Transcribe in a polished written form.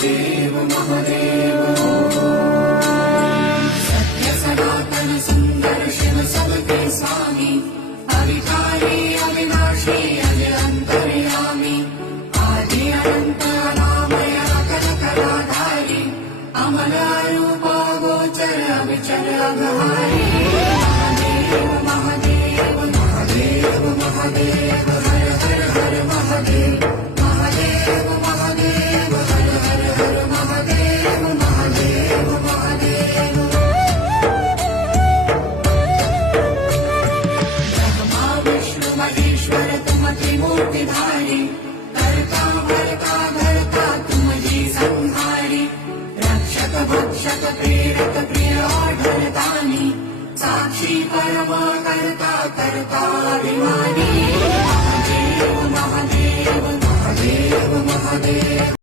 महादेव महादेव सत्य सनातन सुंदर शिव सबके स्वामी अविकारी अविनाशी अज अंतर्यामी आदि अनंत अनामय अकल कलाधारी अमल रूप गोचर अविचल अघहारी महादेव महादेव महादेव महादेव हर हर हर महादेव महादेव महादेव हर हर हर महादेव महादेव महादेव ब्रह्मा विष्णु महेश्वर तुम त्रिमूर्तिधारी करता भरता धरता तुम जी संहारी रक्षक भक्षक प्रेरक प्रिय आढळतानी साक्षी परम करता करता अभिमानी महादेव महादेव महादेव महादेव